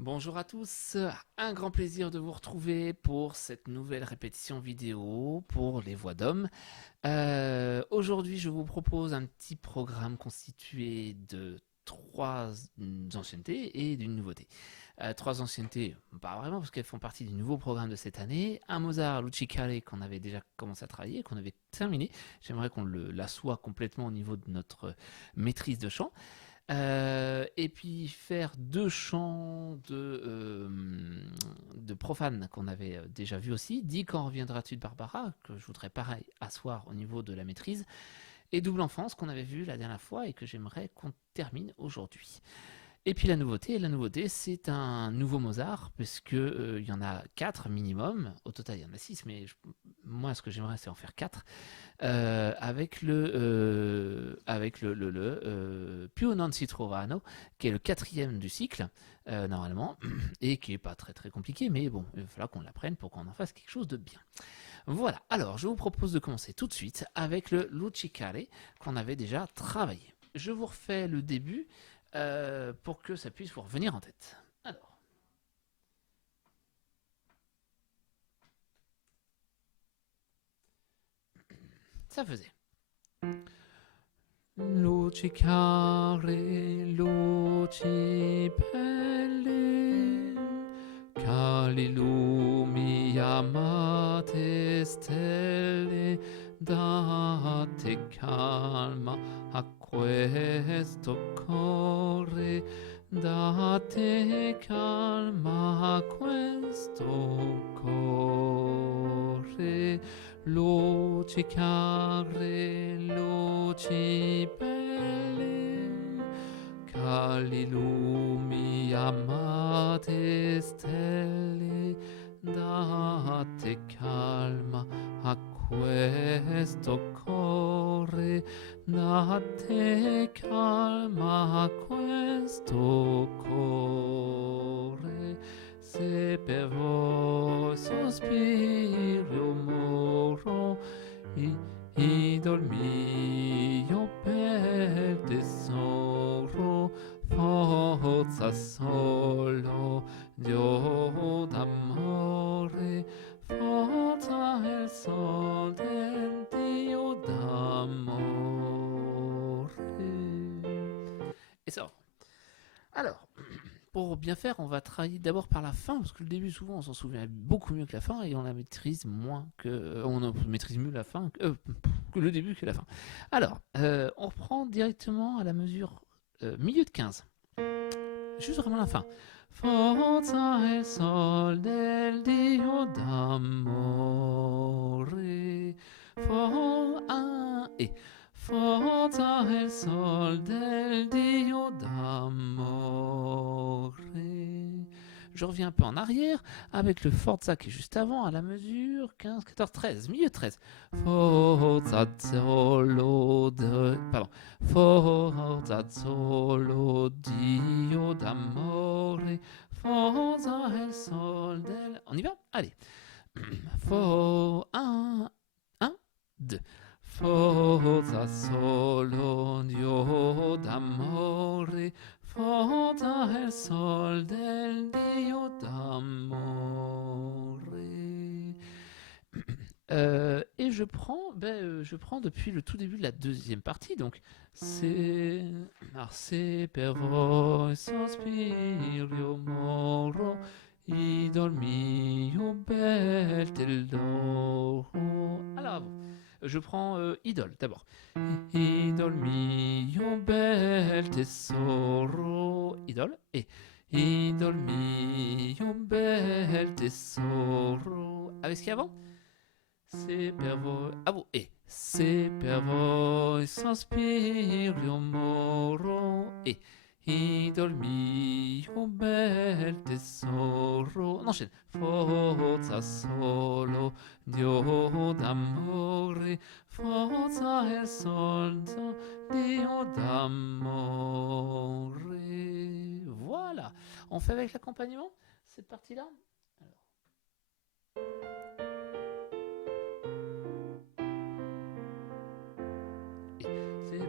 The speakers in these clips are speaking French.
Bonjour à tous, un grand plaisir de vous retrouver pour cette nouvelle répétition vidéo pour les voix d'hommes. Aujourd'hui, je vous propose un petit programme constitué de trois anciennetés et d'une nouveauté. Trois anciennetés, pas vraiment parce qu'elles font partie du nouveau programme de cette année. Un Mozart Lucicale qu'on avait déjà commencé à travailler, qu'on avait terminé. J'aimerais qu'on l'assoie complètement au niveau de notre maîtrise de chant. Et puis faire deux chants de profane qu'on avait déjà vu aussi. Dis quand reviendras-tu de Barbara, que je voudrais pareil asseoir au niveau de la maîtrise. Et Double Enfance qu'on avait vu la dernière fois et que j'aimerais qu'on termine aujourd'hui. Et puis la nouveauté c'est un nouveau Mozart, puisque il y en a 4 minimum. Au total il y en a 6, mais moi ce que j'aimerais c'est en faire 4 avec le Più non si trovano, qui est le quatrième du cycle, normalement, et qui est pas très très compliqué, mais bon, il va falloir qu'on l'apprenne pour qu'on en fasse quelque chose de bien. Voilà, alors je vous propose de commencer tout de suite avec le Lucicale qu'on avait déjà travaillé. Je vous refais le début pour que ça puisse vous revenir en tête. Alors, ça faisait. Luci care, luci belle, cali lumi amate stelle, date calma a questo cuore, date calma a questo cuore. Luci care, luci belle, cali lumi amate stelle, date calma a questo cuore, date calma a questo cuore. Se per voi sospiro moro, idol mio per tesoro, forza solo Dio d'amore, forza il sol del Dio d'amore. Et ça. Alors, pour bien faire, on va travailler d'abord par la fin, parce que le début, souvent, on s'en souvient beaucoup mieux que la fin, et on la maîtrise moins que. On maîtrise mieux la fin que le début que la fin. Alors, on reprend directement à la mesure milieu de 15. Juste vraiment la fin. Forza il sol del Dio d'amore. For un et. Forza il sol del Dio d'amore. Je reviens un peu en arrière avec le Forza qui est juste avant à la mesure 15, 14, 13, milieu 13. Forza solo de... Pardon. Forza solo Dio d'amore. Forza il sol del... On y va? Allez. For 1, 1, 2. Forza solo Dio d'amore, forza il sol del Dio d'amore. Et je prends depuis le tout début de la deuxième partie, donc c'est per voi sospirio moro, idol mio bel tesoro. Alors, je prends idole d'abord. Idol mio bel tesoro, idole, et idol mio bel tesoro. Avec ce qu'il y a avant? C'est per voi. Ah bon, et c'est per voi sospirio moro, et idol mio bel tesoro. On enchaîne. Forza solo Dio d'amore, forza il sol Dio d'amore. Voilà. On fait avec l'accompagnement cette partie-là. Alors.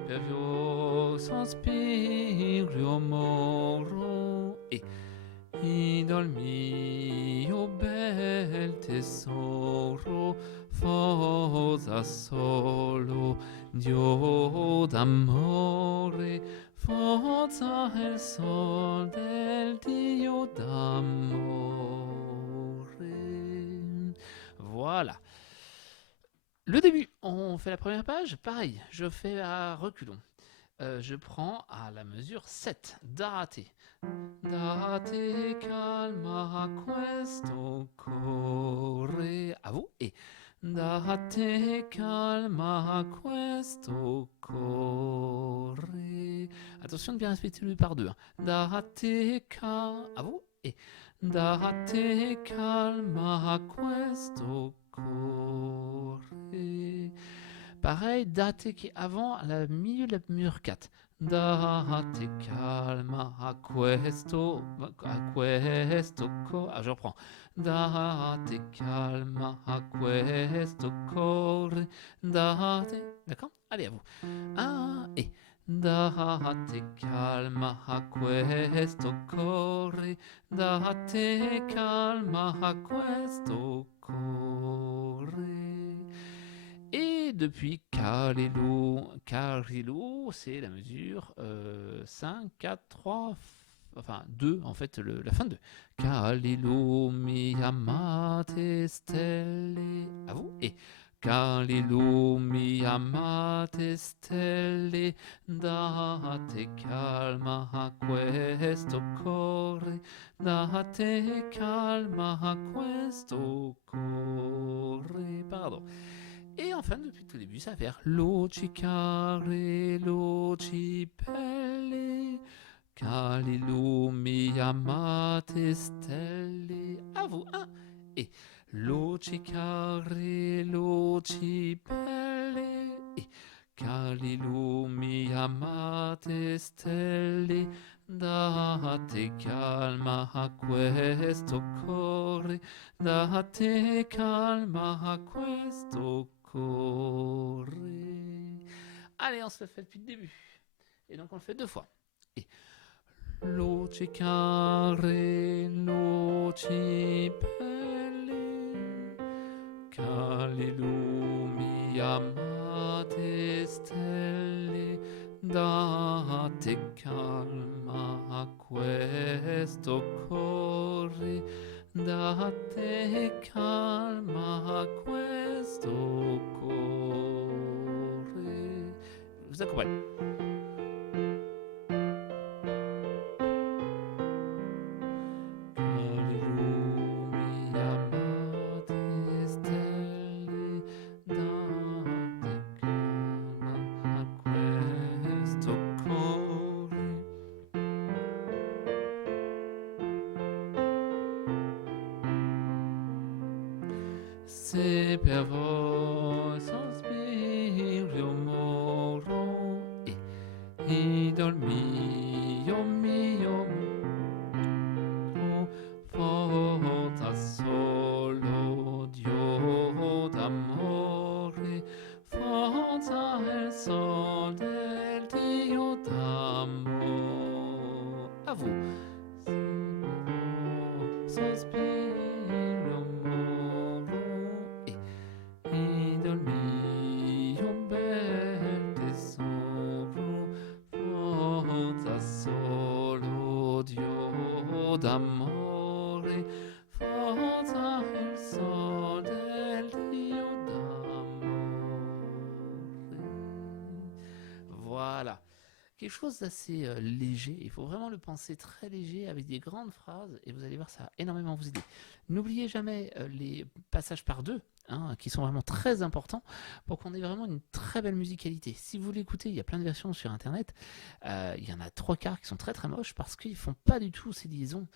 Per io sospirio moro, e mio bel tesoro, forza solo Dio d'amore, forza il sol del Dio d'amore. Voilà. Le début, on fait la première page, pareil, je fais à reculons. Je prends à la mesure 7, date. Date calma questo cuore. À vous. Et date calma questo cuore. Attention de bien respecter le par deux. Hein. Date calma. À vous. Et date calma questo cuore. Pareil, date qui est avant, à la milieu de la mur 4. Date calma a questo cuore. Ah, je reprends. Date calma a questo cuore. Date. D'accord? Allez, à vous. Un et. Date calma a questo cuore. Date calma a questo cuore. Et depuis Carilo, c'est la mesure 5, 4, 3, enfin 2, en fait, la fin de 2. Carilo mi amate stelle. À vous. Et Carilo mi amate stelle, date calma a questo cuore, date calma a questo cuore. Pardon. Et enfin, depuis tout le début, ça va faire Loci care, loci pelle, Calilo mi amate stelle. À vous, un. Et Loci care, loci pelle, et Calilo mi amate stelle. Date calma a questo cuore, date calma a questo cuore. Allez, on se le fait depuis le début. Et donc on le fait 2 fois. Et Loci care, loci pelle, Calilo mi amate stelle, date calma a questo cuore, date calma a questo cuore. Je vous accompagne. Se per voi sospiro moro e idol mio forza solo Dio d'amore, forza il sol del Dio d'amore. A vous. Sospiro moro e idol mio bel tesoro, forza solo Dio d'amore, forza il sol del Dio d'amore. Voilà. Quelque chose d'assez léger, il faut vraiment le penser très léger avec des grandes phrases et vous allez voir, ça va énormément vous aider. N'oubliez jamais les passages par deux, hein, qui sont vraiment très importants pour qu'on ait vraiment une très belle musicalité. Si vous l'écoutez, il y a plein de versions sur internet, il y en a 3/4 qui sont très très moches parce qu'ils font pas du tout ces liaisons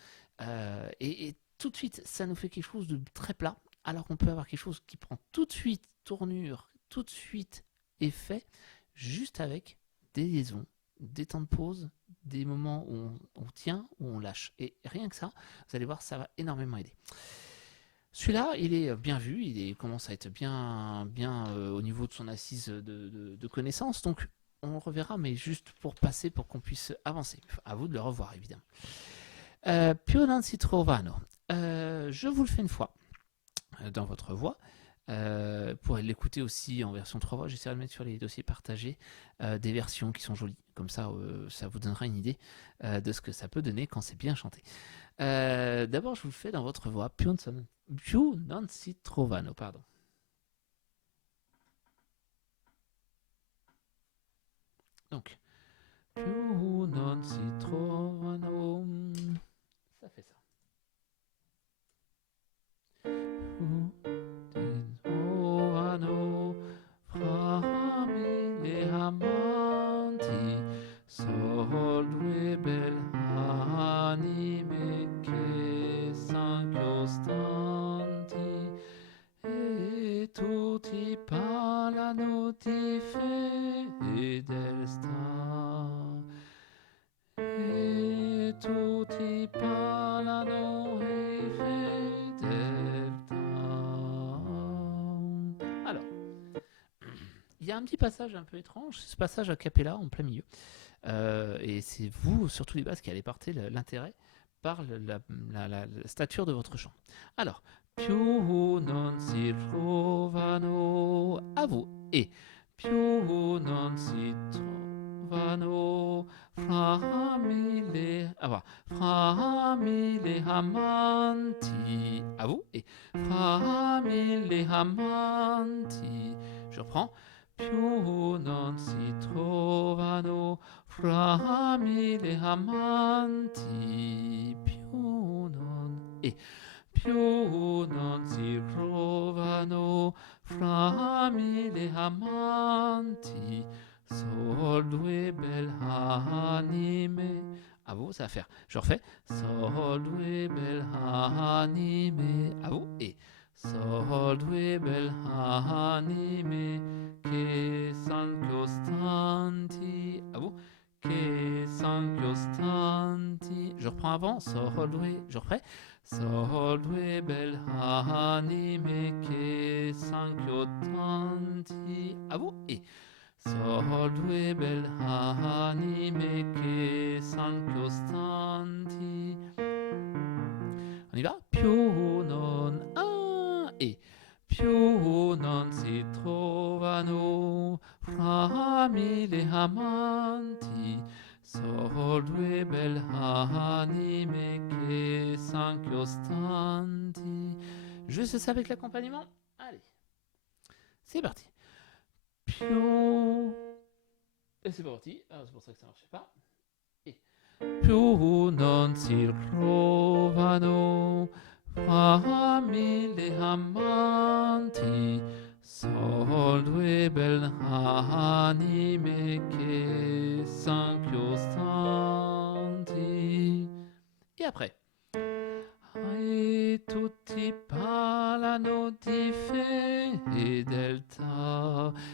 et tout de suite ça nous fait quelque chose de très plat, alors qu'on peut avoir quelque chose qui prend tout de suite tournure, tout de suite effet, juste avec des liaisons, des temps de pause, des moments où on tient, où on lâche. Et rien que ça, vous allez voir, ça va énormément aider. Celui-là, il est bien vu, il commence à être bien au niveau de son assise de connaissances. Donc, on le reverra, mais juste pour passer, pour qu'on puisse avancer. À vous de le revoir, évidemment. Più non si trovano. Je vous le fais une fois dans votre voix. Vous pourrez l'écouter aussi en version 3 voix. J'essaierai de mettre sur les dossiers partagés des versions qui sont jolies. Comme ça, ça vous donnera une idée de ce que ça peut donner quand c'est bien chanté. D'abord, je vous le fais dans votre voix. Più non si trovano, pardon. Donc, più non si trovano. Ça fait ça. Più si trovano fra mille amanti, sol due belle anime che san costanti, e tutti parlano di fedeltà, e tutti parlano di fedeltà. Alors, il y a un petit passage un peu étrange, ce passage a cappella en plein milieu. Et c'est vous, surtout les basses, qui allez porter l'intérêt par la stature de votre chant. Alors, più non si trovano, à vous, et più non si trovano fra mille, fra mille amanti, à vous, et fra mille amanti, je reprends, più non si trovano fra mille amanti, più non, e più non si trovano fra mille amanti, sol due belle anime. À vous, ça va faire. Je refais. Sol due belle anime. À vous, et sol due belle anime che san costanti. À vous. Che san costanti. Je reprends avant. Sol due. Je reprends. Sol due belle anime che san costanti. À vous. Et sol due belle anime che san costanti. On y va. Più non e più non si trovano fra mille amanti, sol due belle anime che san costanti. Juste ça avec l'accompagnement. Allez, c'est parti. Più. Et c'est parti. Alors c'est pour ça que ça marchait pas. Et più non si trovano fra mille amanti, sol due belle anime che san costanti. Et après. E tutti parlano di fedeltà.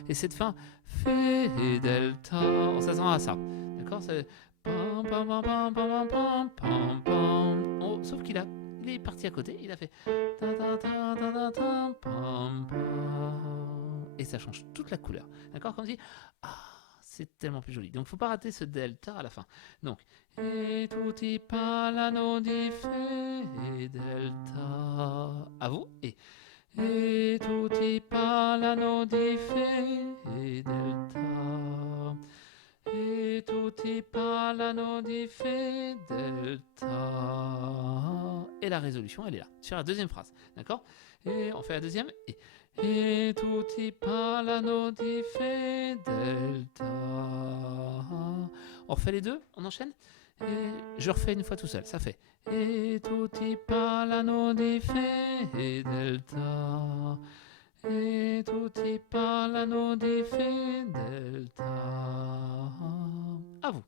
Et cette fin, fedeltà, on s'attend à ça. D'accord, c'est pam pam pam pam pam pam pam pam. Oh, sauf qu'il est parti à côté, il a fait ta ta ta ta ta ta pam pam. Et ça change toute la couleur. D'accord, comme on dit, c'est tellement plus joli. Donc faut pas rater ce delta à la fin. Donc et tutti parlano di fedeltà. À vous. Et tutti parlano di fedeltà. E tutti parlano di fedeltà. Et la résolution, elle est là, sur la deuxième phrase. D'accord? Et on fait la deuxième. E tutti parlano di fedeltà. On refait les deux, on enchaîne. Et je refais une fois tout seul, ça fait. E tutti parlano di fedeltà. E tutti parlano di fedeltà. À vous.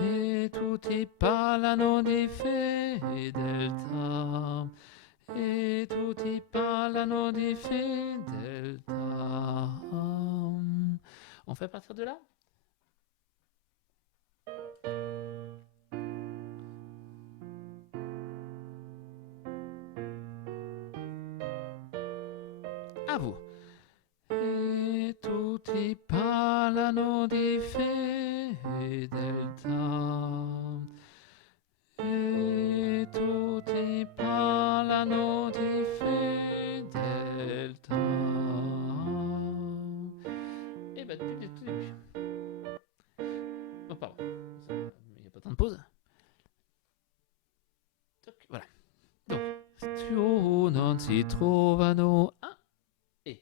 E tutti parlano di fedeltà. E tutti parlano di fedeltà. On fait à partir de là? À vous. E tutti parlano di fedeltà. non si trovano. E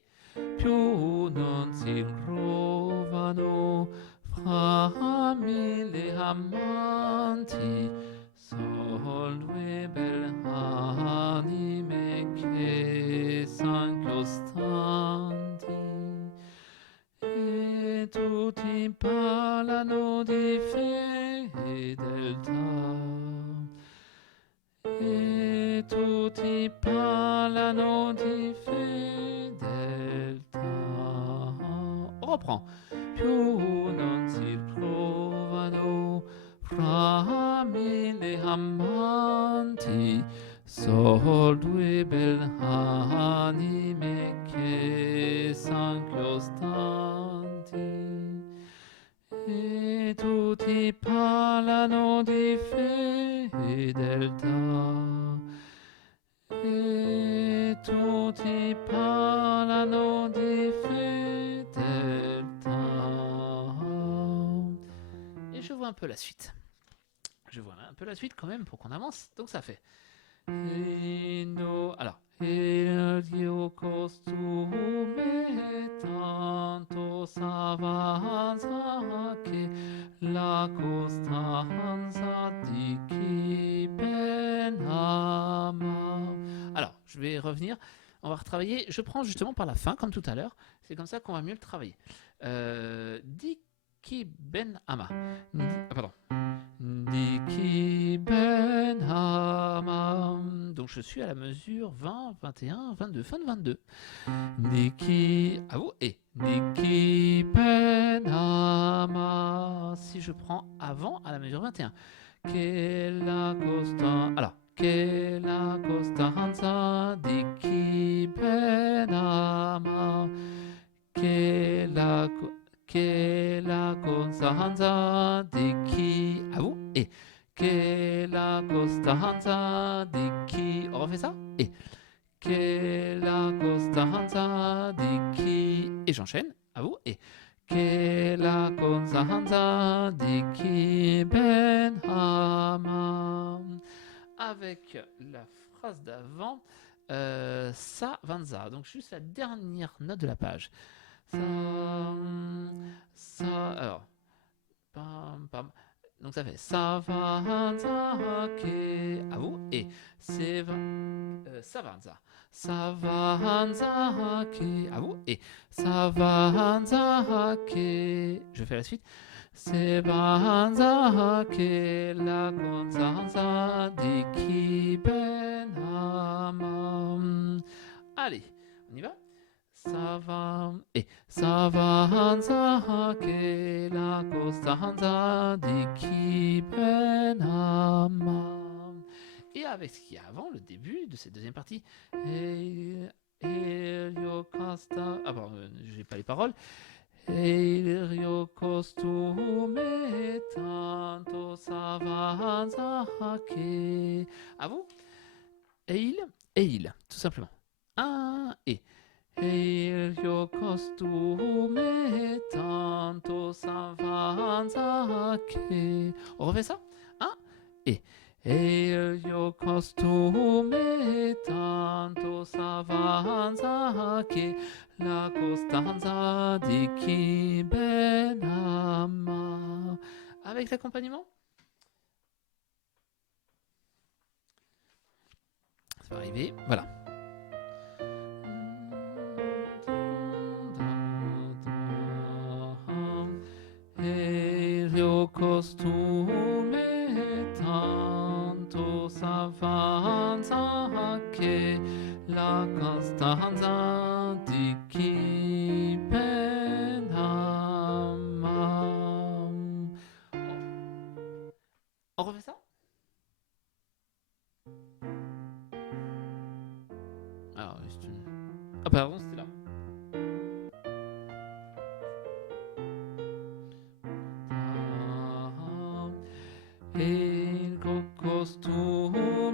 più non si trovano fra mille amanti, sol due belle anime che son costanti, e tutti parlano di fedeltà, e tutti parlano di fedeltà. On reprend. Più non si trovano fra mille amanti, sol due belle anime che son costanti, e tutti parlano di fedeltà, e tutti parlano di fedeltà. Et je vois un peu la suite. Je vois un peu la suite quand même pour qu'on avance. Donc ça fait. Alors. Il Dio costume tanto s'avanza che la costanza di chi ben ama. Alors, je vais revenir. On va retravailler. Je prends justement par la fin, comme tout à l'heure. C'est comme ça qu'on va mieux le travailler. Di qui ben ama. Pardon. Di qui ben ama. Donc je suis à la mesure 20, 21, 22, fin de 22. Di qui. À vous. Et. Di qui ben ama. Si je prends avant à la mesure 21. Che la costa. Alors. Che la costanza di chi ben ama. Che la costanza di chi. À vous. Et. Che la costanza di chi. On refait ça. Et. Che la costanza di chi. Et j'enchaîne. À vous. Et. Che la costanza di chi ben ama. Avec la phrase d'avant, s'avanza. Donc juste la dernière note de la page. Alors, pam, pam. Donc ça fait s'avanza che. À vous. Et s'avanza. S'avanza che. À vous. Et s'avanza che. Je fais la suite. S'avanza che la costanza di chi ben ama. Allez, on y va. S'avanza che la costanza di chi ben ama. Et avec ce qu'il y a avant, le début de cette deuxième partie. Elio casta. Ah bon, j'ai pas les paroles. Il costume tanto s'avanza che. À vous. Et il, tout simplement. Un et. Il costume tanto s'avanza che. On refait ça. Un et. Il costume tanto s'avanza che la costanza di chi ben ama. Avec l'accompagnement. Ça va arriver. Voilà. Il costume tanto s'avanza che la costanza di chi ben ama. On refait ça. Alors, ah pardon, c'était là. Il costume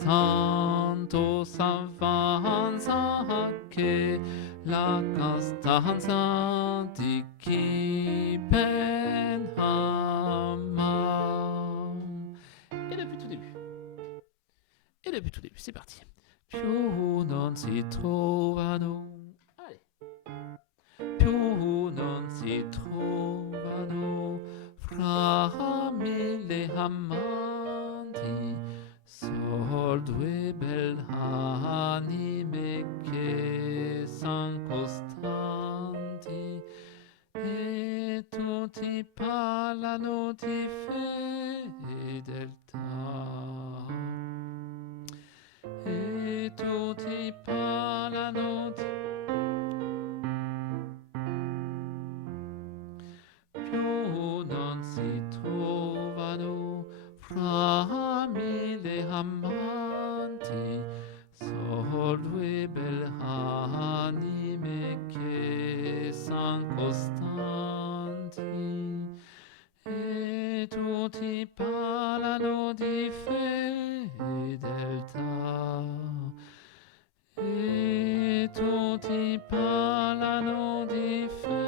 tanto s'avanza che la costanza di chi ben ama. Et depuis tout début. C'est parti. più non si trovano. Allez. Più non si trovano fra mille amanti, sol due belle anime che son costanti, e tutti parlano di fedeltà, e tutti parlano di più non si trovano fra mille amanti, sol due belle anime che son costanti, e tutti parlano di fedeltà, e tutti parlano di fedeltà,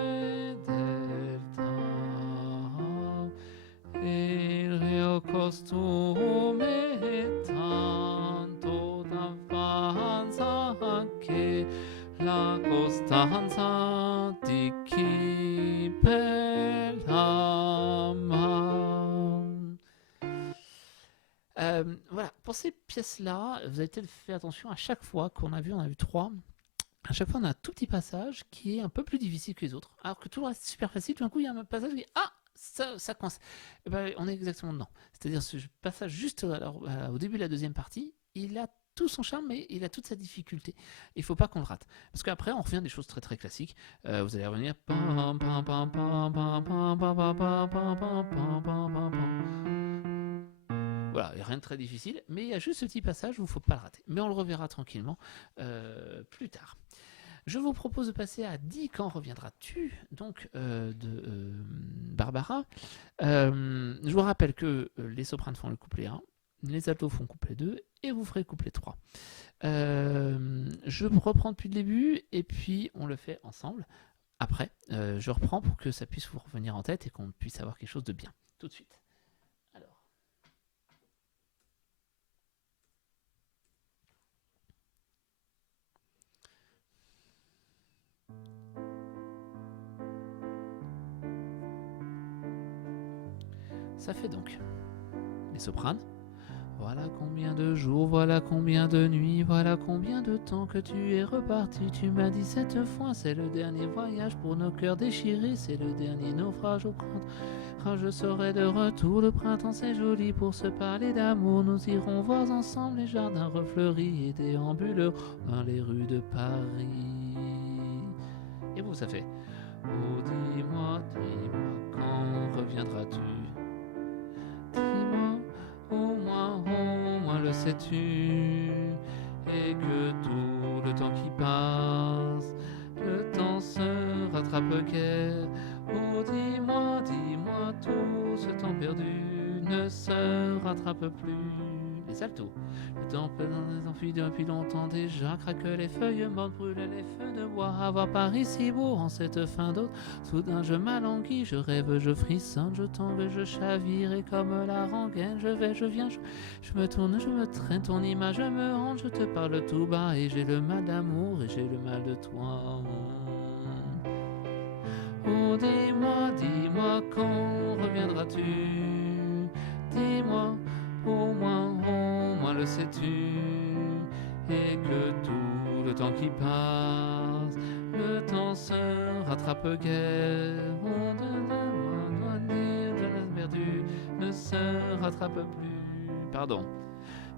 e il mio costume è tanto d'avanza che la costanza di chi per l'ama. Voilà, pour ces pièces-là, vous avez peut-être fait attention à chaque fois qu'on a vu, on a vu 3. À chaque fois, on a un tout petit passage qui est un peu plus difficile que les autres. Alors que tout le reste est super facile, tout d'un coup, il y a un passage qui est ah, ça coince. Et ben, on est exactement dedans. C'est-à-dire ce passage juste au début de la deuxième partie, il a tout son charme, mais il a toute sa difficulté. Il faut pas qu'on le rate. Parce qu'après, on revient à des choses très très classiques. Vous allez revenir. Voilà, il n'y a rien de très difficile, mais il y a juste ce petit passage où il ne faut pas le rater. Mais on le reverra tranquillement plus tard. Je vous propose de passer à 10 quand reviendras-tu, donc de Barbara. Je vous rappelle que les sopranes font le couplet 1, les altos font couplet 2, et vous ferez couplet 3. Je reprends depuis le début, et puis on le fait ensemble. Après, je reprends pour que ça puisse vous revenir en tête et qu'on puisse avoir quelque chose de bien. Tout de suite. Ça fait donc les sopranes. Voilà combien de jours, voilà combien de nuits, voilà combien de temps que tu es reparti. Tu m'as dit cette fois, c'est le dernier voyage pour nos cœurs déchirés, c'est le dernier naufrage au printemps. Quand je serai de retour, le printemps c'est joli pour se parler d'amour. Nous irons voir ensemble les jardins refleuris et déambuleurs dans les rues de Paris. Et vous, ça fait oh, dis-moi, quand reviendras-tu? Dis-moi, au moins le sais-tu? Et que tout le temps qui passe, le temps se rattrape guère. Oh, dis-moi, tout ce temps perdu ne se rattrape plus. Les altos. Le temps s'enfuit depuis longtemps déjà, craque les feuilles mortes, brûlent les feux de bois. À voir Paris si beau en cette fin d'automne. Soudain je m'alanguis, je rêve, je frissonne, je tombe, je chavire et comme la rengaine, je vais, je viens, je me tourne, je me traîne, ton image me hante, je te parle tout bas et j'ai le mal d'amour et j'ai le mal de toi. Oh, dis-moi, quand reviendras-tu? Dis-moi, au moins le sais-tu? Et que tout le temps qui passe, le temps se rattrape guère. On doit dire, je l'ai perdu, ne se rattrape plus. Pardon.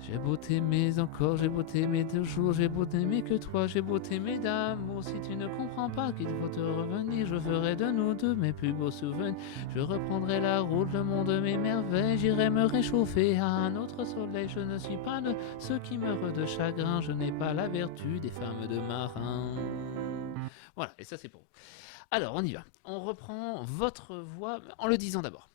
J'ai beau t'aimer encore, j'ai beau t'aimer toujours, j'ai beau t'aimer que toi, j'ai beau t'aimer d'amour. Si tu ne comprends pas qu'il faut te revenir, je ferai de nous deux mes plus beaux souvenirs. Je reprendrai la route, le monde de mes merveilles, j'irai me réchauffer à un autre soleil. Je ne suis pas de ceux qui meurent de chagrin, je n'ai pas la vertu des femmes de marins. Voilà, et ça c'est pour vous. Alors, on y va. On reprend votre voix en le disant d'abord.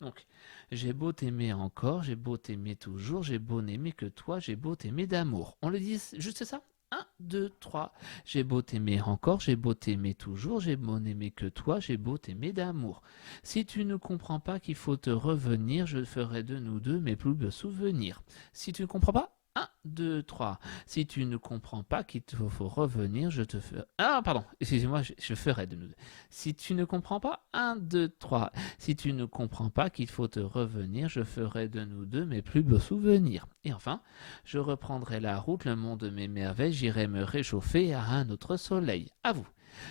Donc, j'ai beau t'aimer encore, j'ai beau t'aimer toujours, j'ai beau n'aimer que toi, j'ai beau t'aimer d'amour. On le dit juste ça? 1, 2, 3. J'ai beau t'aimer encore, j'ai beau t'aimer toujours, j'ai beau n'aimer que toi, j'ai beau t'aimer d'amour. Si tu ne comprends pas qu'il faut te revenir, je ferai de nous deux mes plus beaux souvenirs. Si tu ne comprends pas, 1, 2, 3. Si tu ne comprends pas qu'il te faut revenir, je te ferai... Ah, pardon, excusez-moi, je ferai de nous deux. Si tu ne comprends pas, 1, 2, 3. Si tu ne comprends pas qu'il faut te revenir, je ferai de nous deux mes plus beaux souvenirs. Et enfin, je reprendrai la route, le monde de mes merveilles, j'irai me réchauffer à un autre soleil. À vous.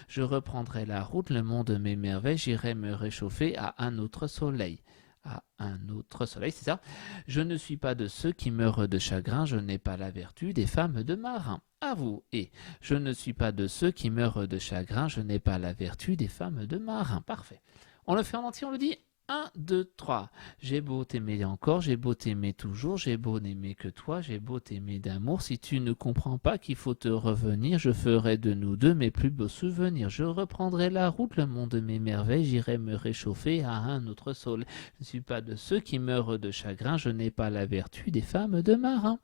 Je reprendrai la route, le monde de mes merveilles, j'irai me réchauffer à un autre soleil. À un autre soleil, c'est ça. Je ne suis pas de ceux qui meurent de chagrin, je n'ai pas la vertu des femmes de marins. À vous. Et je ne suis pas de ceux qui meurent de chagrin, je n'ai pas la vertu des femmes de marins. Parfait. On le fait en entier, on le dit. 1, 2, 3. J'ai beau t'aimer encore, j'ai beau t'aimer toujours, j'ai beau n'aimer que toi, j'ai beau t'aimer d'amour. Si tu ne comprends pas qu'il faut te revenir, je ferai de nous deux mes plus beaux souvenirs. Je reprendrai la route, le monde de mes merveilles, j'irai me réchauffer à un autre soleil. Je ne suis pas de ceux qui meurent de chagrin, je n'ai pas la vertu des femmes de marins.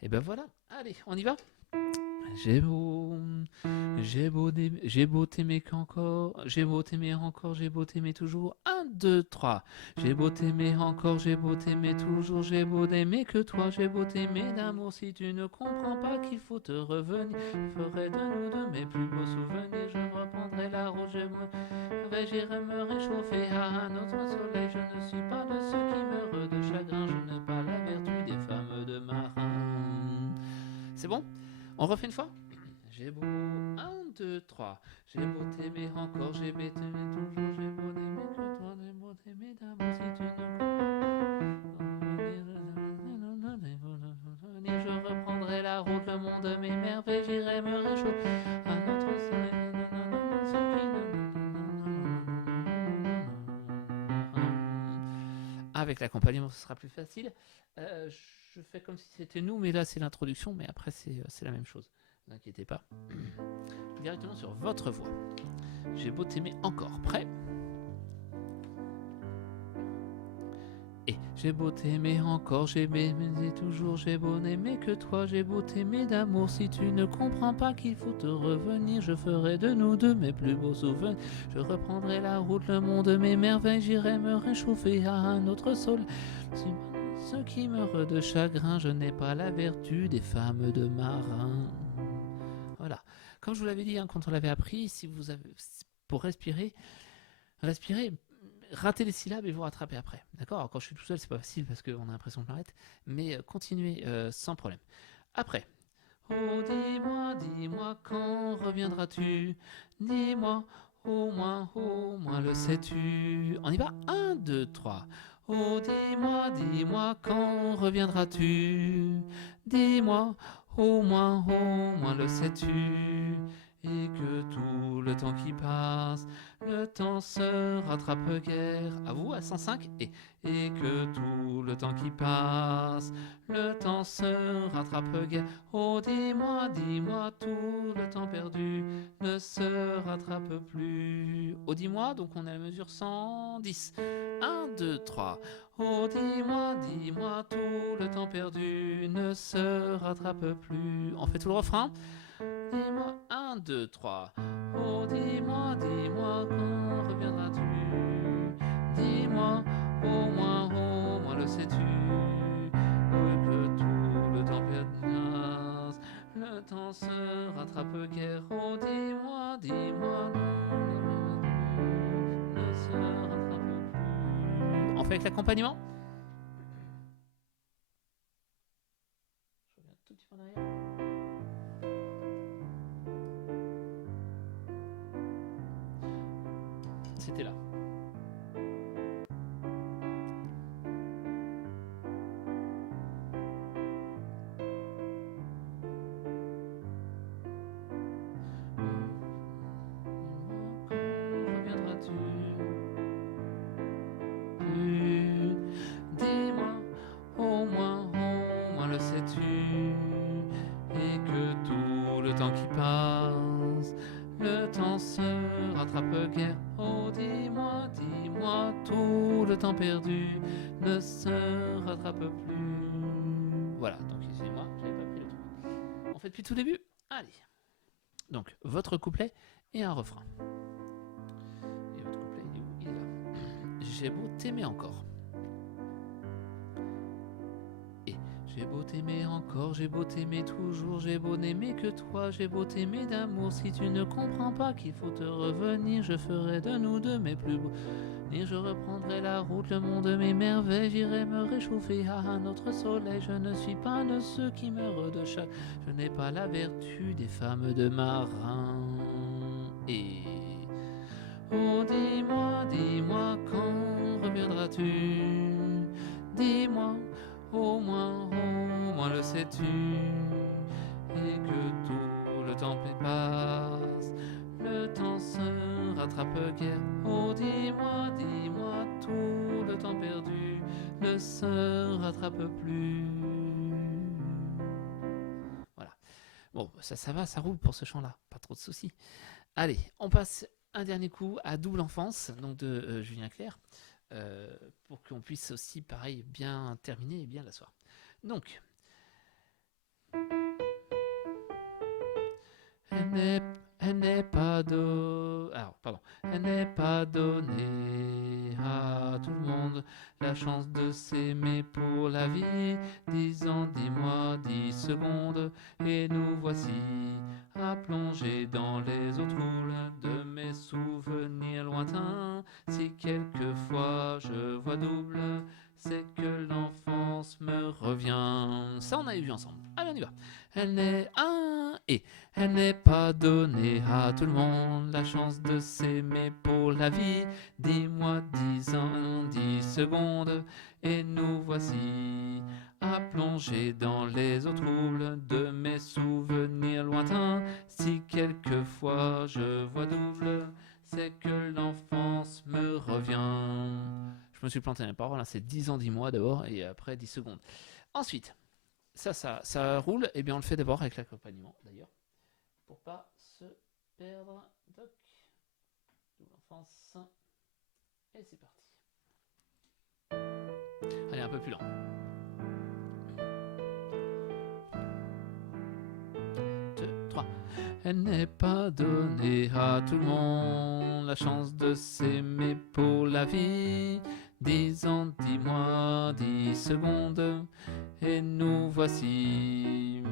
Et ben voilà, allez, on y va. J'ai beau t'aimer qu'encore, j'ai beau t'aimer encore, j'ai beau t'aimer toujours. 1, 2, 3. J'ai beau t'aimer encore, j'ai beau t'aimer toujours, j'ai beau n'aimer que toi, j'ai beau t'aimer d'amour. Si tu ne comprends pas qu'il faut te revenir, je ferai de nous deux mes plus beaux souvenirs. Je reprendrai la route, j'irai me réchauffer à un autre soleil. Je ne suis pas de ceux qui meurent de chagrin, je n'ai pas la vertu des femmes de marins. C'est bon? On refait une fois. J'ai beau 1, 2, 3. J'ai beau t'aimer encore, j'ai beau t'aimer toujours, j'ai beau n'aimer que toi, j'ai beau t'aimer d'amour. Si tu ne je reprendrai la route, le monde de mes merveilles, j'irai me réchauffer à notre soleil. Avec l'accompagnement, ce sera plus facile. Je fais comme si c'était nous, mais là c'est l'introduction, mais après c'est la même chose. Ne vous inquiétez pas. Directement sur votre voix. J'ai beau t'aimer encore. Prêt? Et j'ai beau t'aimer encore, j'ai beau t'aimer toujours, j'ai beau n'aimer que toi, j'ai beau t'aimer d'amour. Si tu ne comprends pas qu'il faut te revenir, je ferai de nous deux mes plus beaux souvenirs. Je reprendrai la route, le monde de mes merveilles, j'irai me réchauffer à un autre sol. Si ceux qui meurent de chagrin, je n'ai pas la vertu des femmes de marins. Voilà. Comme je vous l'avais dit quand on l'avait appris, si vous avez, pour respirer, ratez les syllabes et vous rattrapez après. D'accord? Alors quand je suis tout seul, c'est pas facile parce qu'on a l'impression que je m'arrête, mais continuez sans problème. Après. Oh, dis-moi, quand reviendras-tu? Dis-moi, au moins le sais-tu? On y va? 1, 2, 3. Oh, dis-moi, quand reviendras-tu? Dis-moi, au moins le sais-tu? Et que tout le temps qui passe, le temps se rattrape guère. À vous, à 105. Et que tout le temps qui passe, le temps se rattrape guère. Oh, dis-moi, tout le temps perdu ne se rattrape plus. Oh, dis-moi, donc on est à la mesure 110. 1, 2, 3. Oh, dis-moi, tout le temps perdu ne se rattrape plus. On fait tout le refrain. Dis-moi, 1, 2, 3. Oh, dis-moi, quand reviendras-tu? Dis-moi, au moins le sais-tu? Que tout le temps passe, le temps se rattrape guère. Oh, dis-moi, ne se rattrape plus. On fait avec l'accompagnement? Je reviens tout petit peu en arrière. C'était là. Reviendras-tu? Dis-moi, au moins le sais-tu? Et que tout le temps qui passe, le temps se rattrape guère. Oh, dis-moi, tout le temps perdu ne se rattrape plus. Voilà, donc excusez-moi, j'avais pas pris le truc. On fait depuis tout début? Allez. Donc, votre couplet et un refrain. Et votre couplet, il est où? Il est là. J'ai beau t'aimer encore. Et J'ai beau t'aimer encore, j'ai beau t'aimer toujours, j'ai beau n'aimer que toi, j'ai beau t'aimer d'amour. Si tu ne comprends pas qu'il faut te revenir, je ferai de nous deux mes plus beaux. Et je reprendrai la route, le monde de mes merveilles, j'irai me réchauffer à notre soleil. Je ne suis pas de ceux qui meurent de chaque, je n'ai pas la vertu des femmes de marins. Et oh dis-moi quand reviendras-tu? Dis-moi, au moins le sais-tu? Et que tout le temps passe, le temps se rattrape guère. Oh dis-moi, tout le temps perdu ne se rattrape plus. Voilà. Bon, ça va, ça roule pour ce chant-là, pas trop de soucis. Allez, on passe un dernier coup à Double Enfance, donc de Julien Clerc, pour qu'on puisse aussi, pareil, bien terminer et bien l'asseoir. Donc, elle n'est pas donnée à tout le monde la chance de s'aimer pour la vie. 10 ans, 10 mois, 10 secondes, et nous voici à plonger dans les eaux troubles de mes souvenirs lointains. Si quelquefois je vois double, c'est que l'enfance me revient. Ça, on a vu ensemble. Allez, on y va. Elle n'est pas donnée à tout le monde la chance de s'aimer pour la vie. 10 mois, 10 ans, 10 secondes, et nous voici à plonger dans les eaux troubles de mes souvenirs lointains. Si quelquefois je vois double, c'est que l'enfance me revient. Je me suis planté dans les paroles, hein, c'est 10 ans, 10 mois d'abord, et après 10 secondes. Ensuite, ça roule, et bien on le fait d'abord avec l'accompagnement d'ailleurs, pour pas se perdre. Doc, Double Enfance, et c'est parti. Allez, un peu plus lent. 2, 3. Elle n'est pas donnée à tout le monde la chance de s'aimer pour la vie. 10 ans, 10 mois, 10 secondes, et nous voici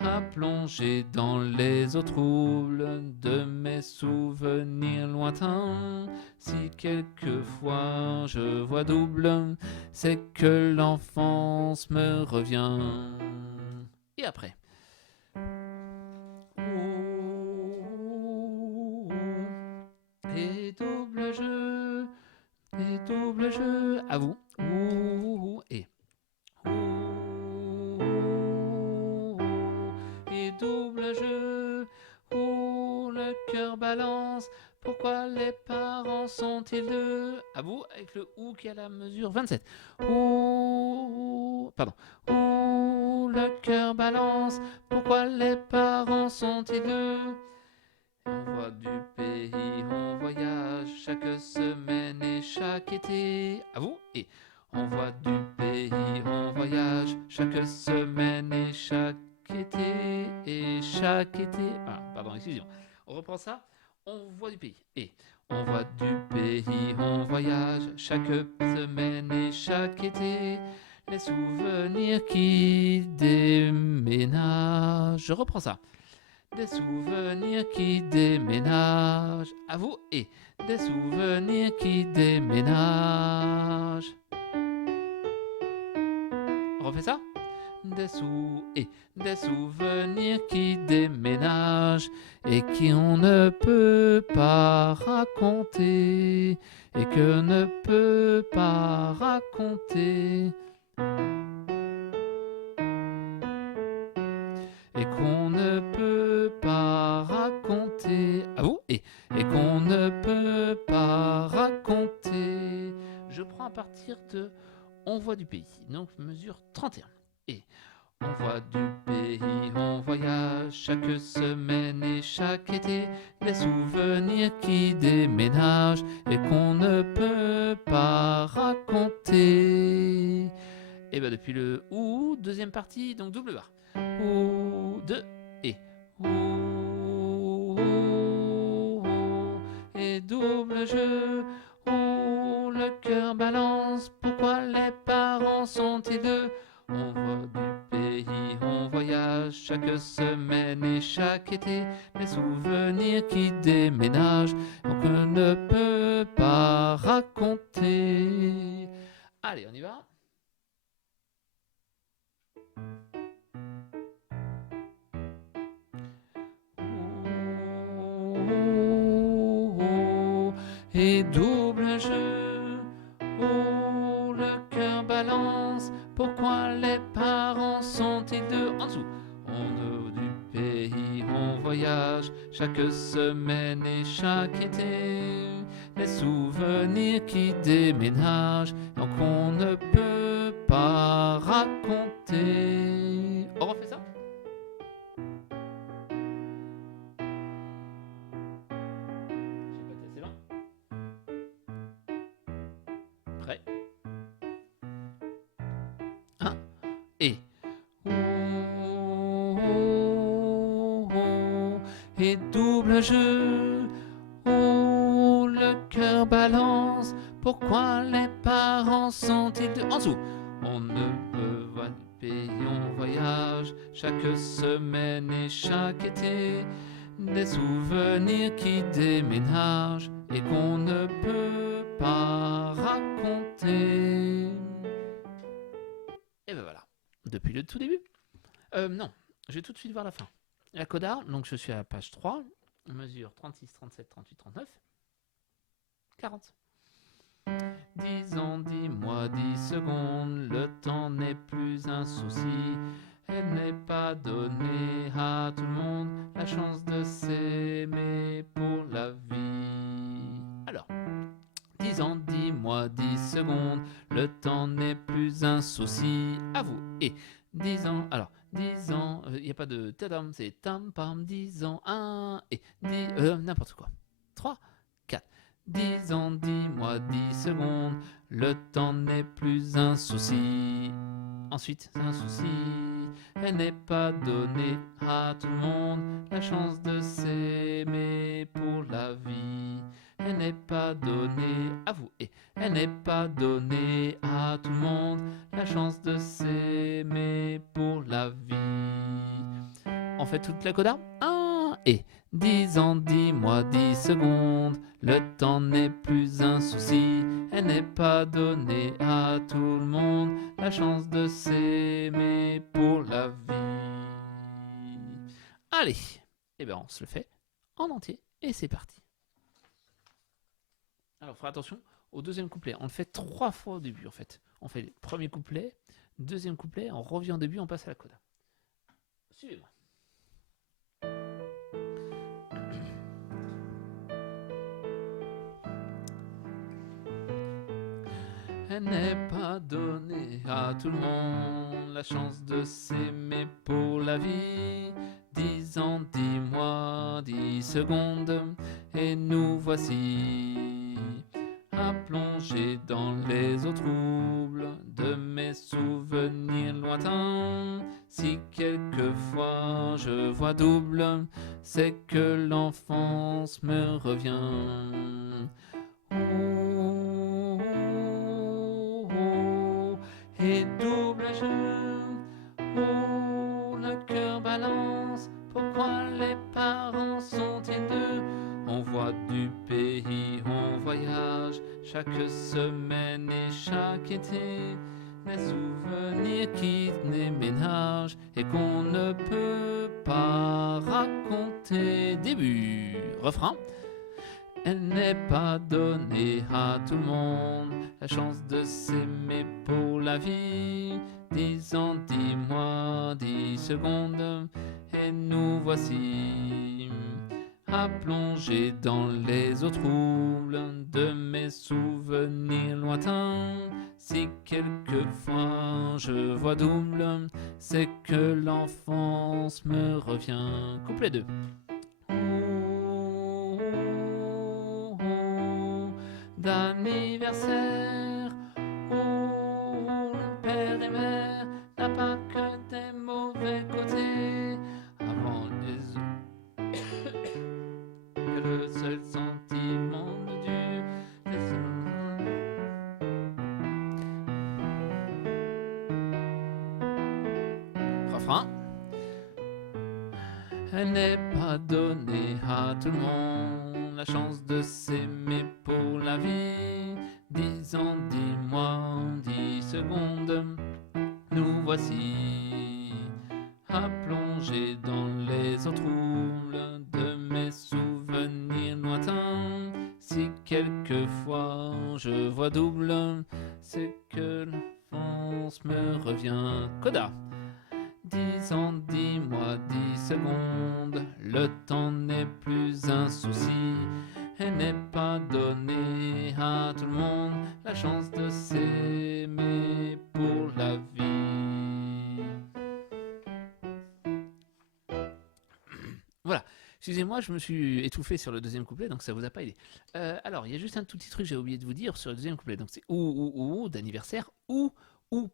à plonger dans les eaux troubles de mes souvenirs lointains. Si quelquefois je vois double, c'est que l'enfance me revient. Et après, et double jeu, à vous. Et double jeu, où le cœur balance. Pourquoi les parents sont-ils deux? À vous, avec le ou qui a la mesure 27. Où le cœur balance. Pourquoi les parents sont-ils deux? On voit du pays, on voyage chaque semaine et chaque été. À vous, et on voit du pays, on voyage chaque semaine et chaque été. Excusez-moi. On reprend ça. On voit du pays. Et on voit du pays, on voyage chaque semaine et chaque été. Les souvenirs qui déménagent. Je reprends ça. Des souvenirs qui déménagent. À vous, et des souvenirs qui déménagent. On refait ça? Des souvenirs qui déménagent et qui on ne peut pas raconter, et que ne peut pas raconter, et qu'on ne peut pas raconter. À vous, et qu'on ne peut pas raconter. Je prends à partir de on voit du pays, donc mesure 31. Et on voit du pays, on voyage chaque semaine et chaque été. Des souvenirs qui déménagent et qu'on ne peut pas raconter. Et bien depuis le ou, deuxième partie, donc double barre. Ou, 2, et ou, et double jeu. Où le cœur balance. Pourquoi les parents sont-ils deux? On va du pays, on voyage chaque semaine et chaque été. Les souvenirs qui déménagent, qu'on ne peut pas raconter. Allez, on y va. Et double jeu, oh le cœur balance, pourquoi les parents sont-ils deux en dessous? On est du pays, on voyage chaque semaine et chaque été, les souvenirs qui déménagent, donc on ne peut pas raconter. On refait ça? Prêt? 1 et et double jeu, oh le cœur balance, pourquoi les parents sont-ils deux en dessous? On ne peut voir du pays, on voyage chaque semaine et chaque été, des souvenirs qui déménagent et qu'on ne peut pas raconter. Et ben voilà, depuis le tout début. Non, je vais tout de suite voir la fin. La coda, donc je suis à la page 3, mesure 36, 37, 38, 39, 40. 10 ans, 10 mois, 10 secondes, le temps n'est plus un souci. Elle n'est pas donnée à tout le monde la chance de s'aimer pour la vie. Alors, 10 ans, 10 mois, 10 secondes, le temps n'est plus un souci. À vous. Et 10 ans, alors 10 ans, il n'y a pas de tadam, c'est tam pam, 10 ans, 1 et 10, n'importe quoi. 3, 4, 10 ans, 10 mois, 10 secondes, le temps n'est plus un souci. Ensuite, c'est un souci. Elle n'est pas donnée à tout le monde la chance de s'aimer pour la vie. Elle n'est pas donnée à vous et elle n'est pas donnée à tout le monde la chance de s'aimer pour la vie. On fait toute la coda. 1 et 10 ans, 10 mois, 10 secondes, le temps n'est plus un souci. Elle n'est pas donnée à tout le monde la chance de s'aimer pour la vie. Allez, et bien on se le fait en entier et c'est parti. Alors, faire attention au deuxième couplet. On le fait 3 fois au début, en fait. On fait le premier couplet, deuxième couplet, on revient au début, on passe à la coda. Suivez-moi. Elle n'est pas donnée à tout le monde la chance de s'aimer pour la vie. 10 ans, 10 mois, 10 secondes, et nous voici à plonger dans les eaux troubles de mes souvenirs lointains. Si quelquefois je vois double, c'est que l'enfance me revient. Oh, oh, oh, et double jeu, oh, le cœur balance, pourquoi les parents sont-ils deux? On voit du pays, on voyage chaque semaine et chaque été, des souvenirs qui déménagent et qu'on ne peut pas raconter. Début, refrain. Elle n'est pas donnée à tout le monde la chance de s'aimer pour la vie. 10 ans, 10 mois, 10 secondes, et nous voici à plonger dans les eaux troubles de mes souvenirs lointains. Si quelquefois je vois double, c'est que l'enfance me revient. Couplet 2. D'anniversaire, oh, le père et mère n'a pas que des mauvais côtés. Avant les le seul sentiment de Dieu. Refrain. Elle n'est pas donnée à tout le monde la chance de s'aimer pour la vie. 10 ans, 10 mois, 10 secondes, nous voici à plonger dans les eaux troubles de mes souvenirs lointains. Si quelquefois je vois double, c'est que l'enfance me revient. Coda. 10 ans, 10 mois, 10 secondes, le temps n'est plus un souci. Elle n'est pas donnée à tout le monde la chance de s'aimer pour la vie. Voilà. Excusez-moi, je me suis étouffé sur le deuxième couplet, donc ça vous a pas aidé. Alors, il y a juste un tout petit truc que j'ai oublié de vous dire sur le deuxième couplet. Donc c'est ou d'anniversaire ou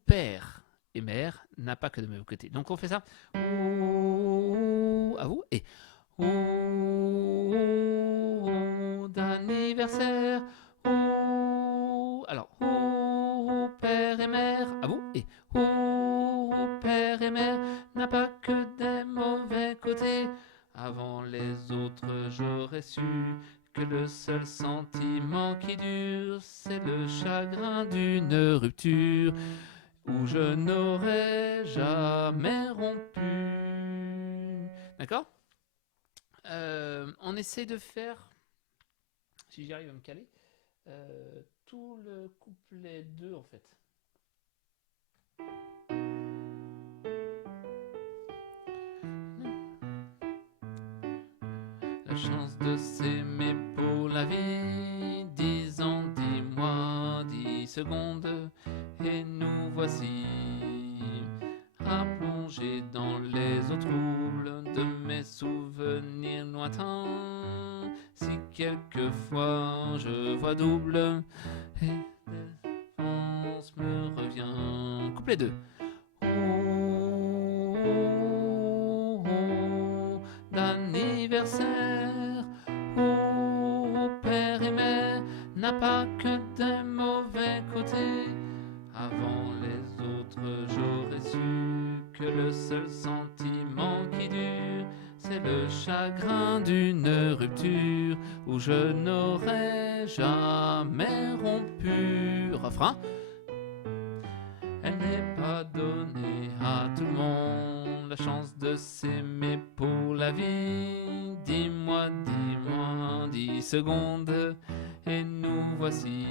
père et mère n'a pas que de même côté. Donc on fait ça. Ou à vous et ou d'anniversaire. Ou alors ou père et mère à vous et ou père et mère n'a pas que des mauvais côtés. Avant les autres, j'aurais su que le seul sentiment qui dure, c'est le chagrin d'une rupture où je n'aurais jamais rompu. D'accord ? On essaie de faire, si j'y arrive à me caler, tout le couplet 2 en fait. La chance de s'aimer pour la vie, 10 ans, 10 mois, 10 secondes, et nous voici à plonger dans les eaux troubles de mes souvenirs lointains. Si quelquefois je vois double, et l'enfance me revient. Couplet 2. D'anniversaire, père et mère n'a pas que des mauvais côtés. Avant les autres, j'aurais su que le seul sentiment qui dure, c'est le chagrin d'une rupture où je n'aurais jamais rompu. Refrain. Elle n'est pas donnée à tout le monde la chance de s'aimer pour la vie. 10 mois, 10 mois, 10 secondes, et nous voici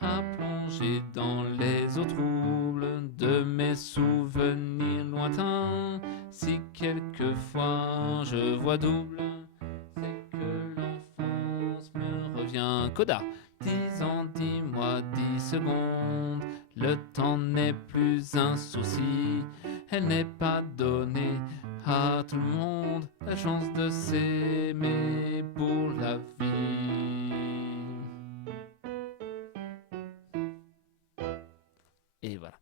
à plonger dans les eaux troubles de mes souvenirs lointains. Si quelquefois je vois double, c'est que l'enfance me revient. Coda. 10 ans, 10 mois, 10 secondes, le temps n'est plus un souci. Elle n'est pas donnée à tout le monde la chance de s'aimer pour la vie. Et voilà.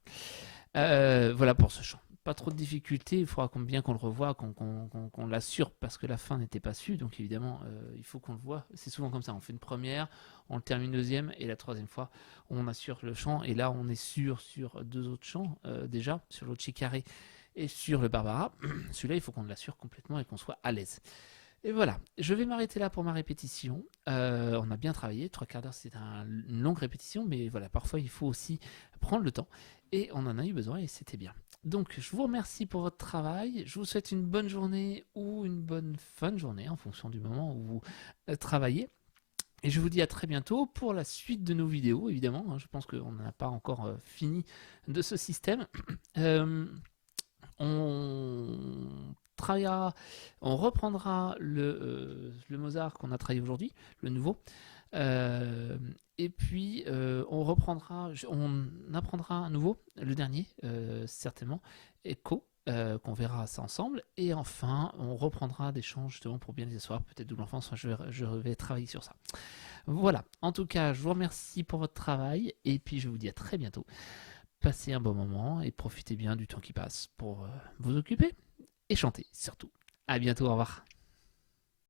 Voilà pour ce chant. Pas trop de difficultés, il faudra bien qu'on le revoie, qu'on l'assure parce que la fin n'était pas su, donc évidemment il faut qu'on le voit. C'est souvent comme ça, on fait une première, on le termine une deuxième et la troisième fois on assure le chant, et là on est sûr sur deux autres chants déjà, sur l'autre Chicaré et sur le Barbara. Celui-là il faut qu'on l'assure complètement et qu'on soit à l'aise. Et voilà, je vais m'arrêter là pour ma répétition. On a bien travaillé, 3/4 d'heure c'est une longue répétition, mais voilà, parfois il faut aussi prendre le temps. Et on en a eu besoin et c'était bien. Donc je vous remercie pour votre travail. Je vous souhaite une bonne journée ou une bonne fin de journée en fonction du moment où vous travaillez. Et je vous dis à très bientôt pour la suite de nos vidéos, évidemment. Je pense qu'on n'a pas encore fini de ce système. On travaillera, on reprendra le Mozart qu'on a travaillé aujourd'hui, le nouveau. Et puis on apprendra à nouveau le dernier, certainement, Echo, qu'on verra ça ensemble. Et enfin, on reprendra des chants justement pour bien les asseoir, peut-être double enfance, je vais travailler sur ça. Voilà, en tout cas, je vous remercie pour votre travail, et puis je vous dis à très bientôt. Passez un bon moment et profitez bien du temps qui passe pour vous occuper et chanter surtout. À bientôt, au revoir.